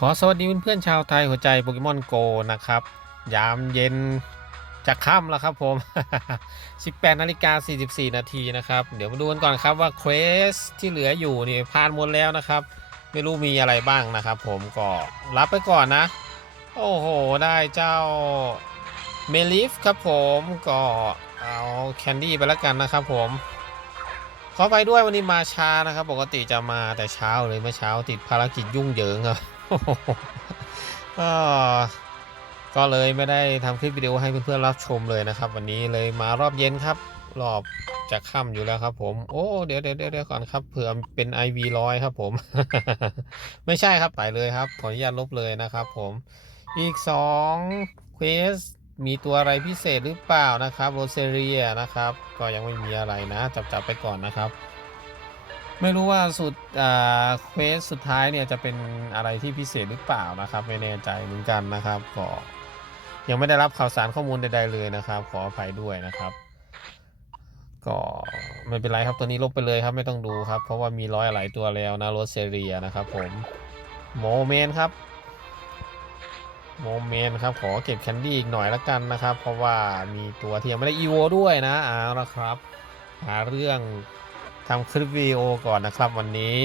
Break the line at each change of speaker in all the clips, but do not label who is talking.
ขอสวัสดีเพื่อนๆชาวไทยหัวใจโปเกมอนโกนะครับ ยามเย็นจะค่ำแล้วครับผม 18นาฬิกา44 นาทีนะครับ เดี๋ยวมาดูกันก่อนครับว่าเควสที่เหลืออยู่นี่ผ่านหมดแล้วนะครับ ไม่รู้มีอะไรบ้างนะครับ ผมก็รับไปก่อนนะ โอ้โห ได้เจ้าเมลิฟครับผมก็เอาแคนดี้ไปแล้วกันนะครับผมขอไปด้วยวันนี้มาช้านะครับ ปกติจะมาแต่เช้าเลยเมื่อเช้าติดภารกิจยุ่งเหยิงครับ ก็เลยไม่ได้ทำคลิปวิดีโอให้เพื่อนๆรับชมเลยนะครับ วันนี้เลยมารอบเย็นครับ รอบจะค่ำอยู่แล้วครับ ผมโอ้เดี๋ยวเดี๋ยวเดี๋ยวก่อนครับเผื่อเป็น IV ร้อยครับ ผม ไม่ใช่ครับไปเลยครับ ขออนุญาตลบเลยนะครับ ผมอีก2เควสมีตัวอะไรพิเศษหรือเปล่านะครับโรเซเรียนะครับ ก็ยังไม่มีอะไรนะ จับจับไปก่อนนะครับ ไม่รู้ว่าสุดอ่าเควสสุดท้ายเนี่ยจะเป็นอะไรที่พิเศษหรือเปล่านะครับ ไม่แน่ใจเหมือนกันนะครับก็ยังไม่ได้รับข่าวสารข้อมูลใดๆเลยนะครับ ขออภัยด้วยนะครับ ก็ไม่เป็นไรครับตัวนี้ลบไปเลยครับไม่ต้องดูครับ เพราะว่ามีร้อยหลายตัวแล้วนะรสเซเรียนะครับผมโมเมนครับโมเมนครับขอเก็บแคนดี้อีกหน่อยละกันนะครับ เพราะว่ามีตัวที่ยังไม่ได้อีโวด้วยนะเอาละครับ หาเรื่อง ทำคลิปวิดีโอก่อนนะครับวันนี้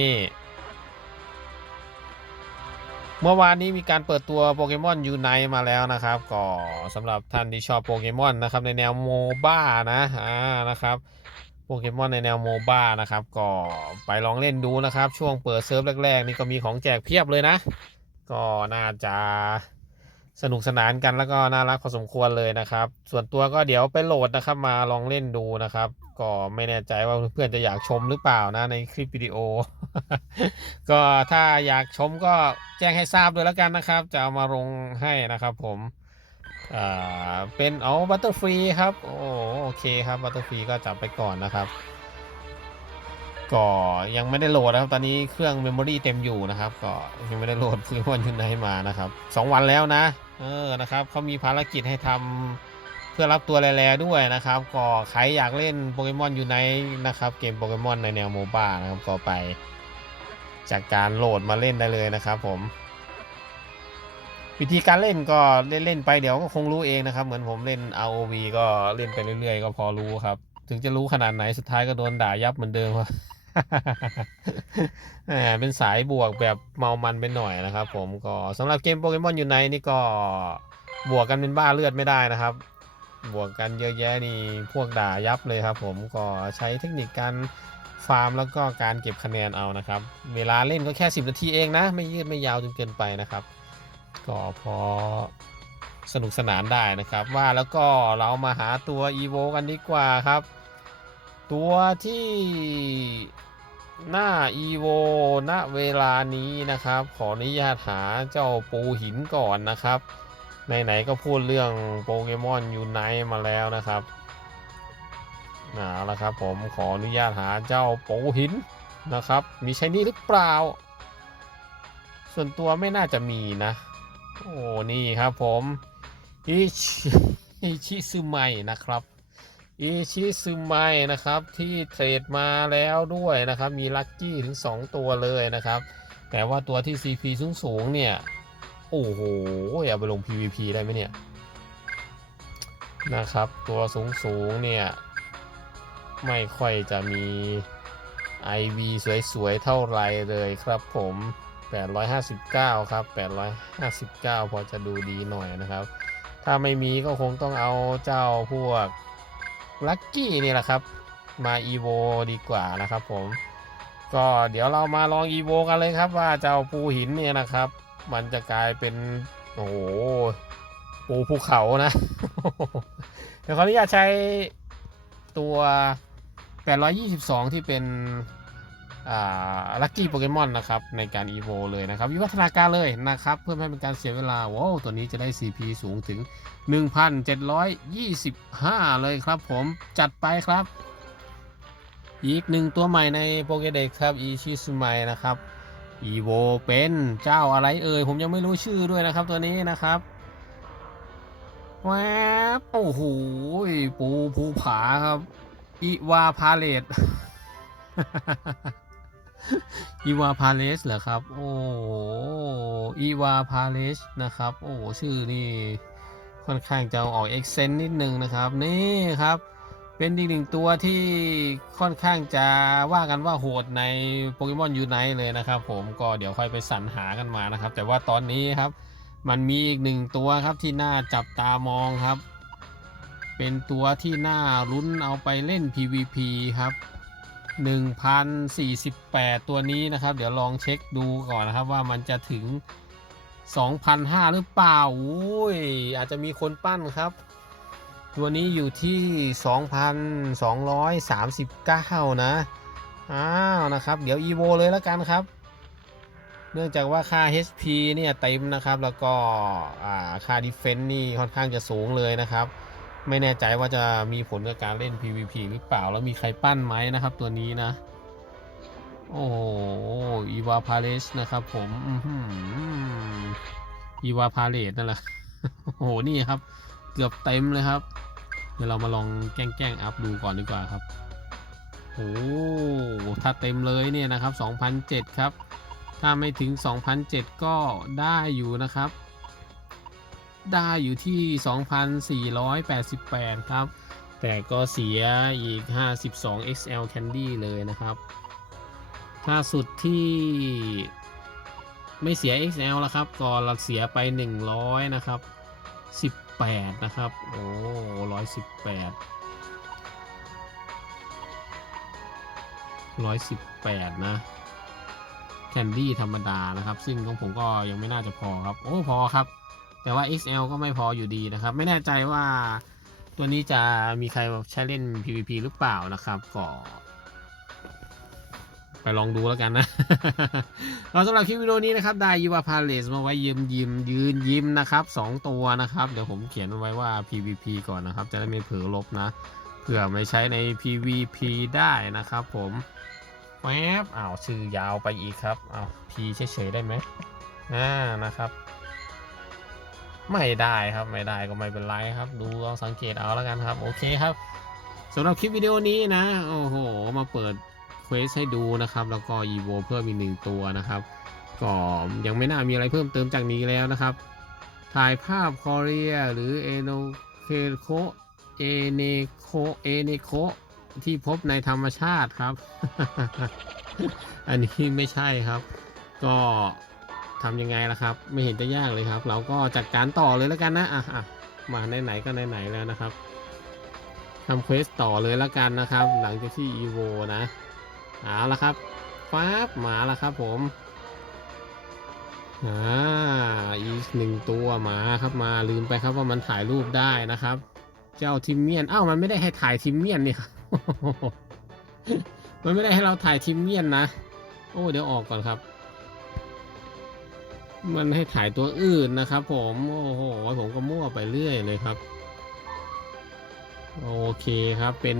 เมื่อวานนี้มีการเปิดตัวโปเกมอนยูไนมาแล้วนะครับ ก็สำหรับท่านที่ชอบโปเกมอนนะครับในแนวโมบ้านะอ่านะครับโปเกมอนในแนวโมบ้านะครับก็ไปลองเล่นดูนะครับ ช่วงเปิดเซิร์ฟแรก ๆ นี่ก็มีของแจกเพียบเลยนะ ก็น่าจะ สนุกสนานกันแล้วก็น่ารักพอสมควรเลยนะครับ ส่วนตัวก็เดี๋ยวไปโหลดนะครับมาลองเล่นดูนะครับ ก็ไม่แน่ใจว่าเพื่อนๆจะอยากชมหรือเปล่านะในคลิปวิดีโอ ก็ถ้าอยากชมก็แจ้งให้ทราบด้วยแล้วกันนะครับ จะเอามาลงให้นะครับผมอ่าเป็นเอาบัตเตอร์ฟรีครับโอโอเคครับบัตเตอร์ฟรีก็จับไปก่อนนะครับ ก็ยังไม่ได้โหลดนะครับ ตอนนี้เครื่องเมมโมรีเต็มอยู่นะครับ ก็ยังไม่ได้โหลดโปเกมอนยูไนมานะครับสองวันแล้วนะ เออ นะครับเขามีภารกิจให้ทำเพื่อรับตัวแร่ๆด้วยนะครับ ก็ใครอยากเล่นโปเกมอนยูไนนะครับ เกมโปเกมอนในแนวโมบ้านะครับ ก็ไปจากการโหลดมาเล่นได้เลยนะครับ ผม วิธีการเล่นก็เล่นเล่นๆไปเดี๋ยวก็คงรู้เองนะครับ เหมือนผมเล่น ROV ก็เล่นไปเรื่อยๆ ก็พอรู้ครับ ถึงจะรู้ขนาดไหนสุดท้ายก็โดนด่ายับเหมือนเดิมครับ เป็นสายบวกแบบเมามันไปหน่อยนะครับ ผมก็สำหรับเกมโปเกมอนยูไนนี่ก็บวกกันเป็นบ้าเลือดไม่ได้นะครับ บวกกันเยอะแยะนี่พวกด่ายับเลยครับ ผมก็ใช้เทคนิคการฟาร์มแล้วก็การเก็บคะแนนเอานะครับ เวลาเล่นก็แค่ 10 นาทีเองนะ ไม่ยืดไม่ยาวจนเกินไปนะครับ ก็พอสนุกสนานได้นะครับ ว่าแล้วก็เรามาหาตัว EVO กันดีกว่าครับ ตัวที่หน้า EVO ณเวลานี้นะครับ ขออนุญาตหาเจ้าปูหินก่อนนะครับไหนๆก็พูดเรื่องโปเกมอนยูไนมาแล้วนะครับเอาละครับผมขออนุญาตหาเจ้าปูหินนะครับ มีใช้นี่หรือเปล่า ส่วนตัวไม่น่าจะมีนะ โอ้นี่ครับผม อิชิอิชิซึไมนะครับ อิชิซึไมนะครับที่เทรดมาแล้วด้วยนะครับ มีลัคกี้ถึง 2 ตัวเลยนะครับ แต่ว่าตัวที่ CP สูงสูงเนี่ย โอ้โหเอาไปลง PVP ได้ไหมเนี่ย นะครับ ตัวสูงสูงเนี่ย ไม่ค่อยจะมี IV สวยๆ เท่าไรเลยครับผม 859 ครับ 859 พอจะดูดีหน่อยนะครับ ถ้าไม่มีก็คงต้องเอาเจ้าพวก ลัคกี้นี่แหละครับ มา e ีโวดีกว่านะครับผม ก็เดี๋ยวเรามาลองอีโวกันเลยครับว่าเจ้าปูหินเนี่ยนะครับ มันจะกลายเป็นโอ้โหปูภูเขานะ เดี๋ยวขออนุญาตใช้ตัว 822 ที่เป็น ลัคกี้โปเกมอนนะครับในการอีโวเลยนะครับ วิวัฒนาการเลยนะครับ เพื่อไม่ให้เป็นการเสียเวลาว้าวตัวนี้จะได้ CP สูงถึง 1,725 เลยครับผมจัดไปครับ อีกหนึ่งตัวใหม่ในโปเกเด็กครับอีชิซุไมนะครับอีโวเป็นเจ้าอะไรเอ่ย ผมยังไม่รู้ชื่อด้วยนะครับตัวนี้นะครับแวบโอ้โหปูภูผาครับอีวาพาเลต อีวาพาเลสเหรอครับ โอ้อีวาพาเลชนะครับ โอ้ชื่อนี่ค่อนข้างจะออกเอ็กเซนนิดนึงนะครับ นี่ครับ เป็นอีกหนึ่งตัวที่ค่อนข้างจะว่ากันว่าโหดในโปเกมอนยูไนเลยนะครับ ผมก็เดี๋ยวค่อยไปสรรหากันมานะครับ แต่ว่าตอนนี้ครับ มันมีอีกหนึ่งตัวครับที่น่าจับตามองครับ เป็นตัวที่น่าลุ้นเอาไปเล่น PVP ครับ 1,048 ตัวนี้นะครับ เดี๋ยวลองเช็คดูก่อนนะครับว่ามันจะถึง2,500หรือเปล่าอุ้ยอาจจะมีคนปั้นครับ ตัวนี้อยู่ที่ 2,239 นะอ้าวนะครับ เดี๋ยว EVO เลยแล้วกันครับ เนื่องจากว่าค่า HP เนี่ยเต็มนะครับ แล้วก็อ่าค่า Defense นี่ค่อนข้างจะสูงเลยนะครับ ไม่แน่ใจว่าจะมีผลกับการเล่น PVP หรือเปล่าแล้วมีใครปั้นไหมนะครับตัวนี้นะ โอ้อีวาพาเลสนะครับผมอีวาพาเลสนั่นแหละโอ้โหนี่ครับ เกือบเต็มเลยครับ เดี๋ยวเรามาลองแกล้งแจ้งอัพดูก่อนดีกว่าครับโอ้ถ้าเต็มเลยเนี่ยนะครับ2,007 ครับ ถ้าไม่ถึง 2,007 ก็ได้อยู่นะครับ ได้อยู่ที่ 2,488 ครับ แต่ก็เสียอีก 52 XL Candy เลยนะครับถ้าสุดที่ไม่เสีย XL แล้วครับ ก็เราเสียไป 100 นะครับ 18 นะครับ โอ้ร้อยสิบแปดร้อยสิบแปดนะแคนดี้ธรรมดานะครับ ซึ่งของผมก็ยังไม่น่าจะพอครับ โอ้ พอครับ แต่ว่า XL ก็ไม่พออยู่ดีนะครับ ไม่แน่ใจว่าตัวนี้จะมีใครใช้เล่น PVP หรือเปล่านะครับก็ไปลองดูแล้วกันนะเราสำหรับคลิปวิดีโอนี้นะครับ ได้ยูวาพาเลสมาไว้ยืมยิมยืนยิ้มนะครับ 2 ตัวนะครับ เดี๋ยวผมเขียนไว้ว่า PVP ก่อนนะครับ จะได้ไม่เผลอลบนะ เผื่อไม่ใช้ใน PVP ได้นะครับผมแวบอ้าวชื่อยาวไปอีกครับอ้าว P เฉยๆได้ไหมอ่านะครับ ไม่ได้ครับไม่ได้ก็ไม่เป็นไรครับ ดูลองสังเกตเอาแล้วกันครับ โอเคครับสำหรับคลิปวิดีโอนี้นะโอ้โห มาเปิดเควสให้ดูนะครับ แล้วก็ EVO เพิ่มอีกหนึ่งตัวนะครับก็ยังไม่น่ามีอะไรเพิ่มเติมจากนี้แล้วนะครับ ถ่ายภาพคอเรียหรือเอโนเคโคเอเนโคเอเนโคที่พบในธรรมชาติครับ อันนี้ไม่ใช่ครับ ก็ ทำยังไงล่ะครับ ไม่เห็นจะยากเลยครับ เราก็จัดการต่อเลยแล้วกันนะอะอะมาไหนๆก็ไหนๆแล้วนะครับทำเควสต่อเลยแล้วกันนะครับ หลังจากที่ EVO นะเอาละครับฟ้าบมาล้วครับผมอ่าอีกหนึ่งตัวหมาครับมาลืมไปครับว่ามันถ่ายรูปได้นะครับ เจ้าทิมเมียนอ้าวมันไม่ได้ให้ถ่ายทิมเมียนนี่ครับมันไม่ได้ให้เราถ่ายทิมเมียนนะ โอ้เดี๋ยวออกก่อนครับ มันให้ถ่ายตัวอื่นนะครับ ผมโอ้โหผมก็มั่วไปเรื่อยเลยครับ โอเคครับเป็น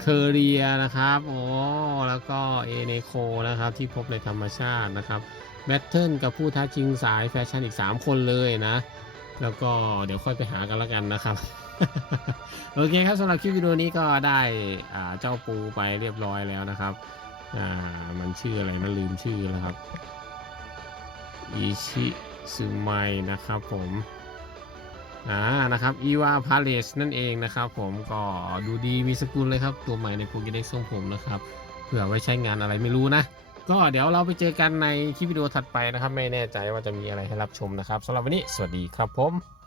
เคอเรียนะครับโอ้แล้วก็เอเนโคนะครับ ที่พบในธรรมชาตินะครับแบทเทิลกับผู้ท้าชิงสายแฟชั่นอีก 3 คนเลยนะ แล้วก็เดี๋ยวค่อยไปหากันแล้วกันนะครับ โอเคครับสำหรับคลิปวิดีโอนี้ก็ได้เจ้าปูไปเรียบร้อยแล้วนะครับอ่ามันชื่ออะไรนะลืมชื่อแล้วครับ อิชิซึไมนะครับผมอ่านะครับอีวาพาเลสนั่นเองนะครับผมก็ดูดีมีสกุลเลยครับ ตัวใหม่ในโปเกเด็กของผมนะครับเผื่อไว้ใช้งานอะไรไม่รู้นะ ก็เดี๋ยวเราไปเจอกันในคลิปวิดีโอถัดไปนะครับ ไม่แน่ใจว่าจะมีอะไรให้รับชมนะครับสำหรับวันนี้สวัสดีครับผม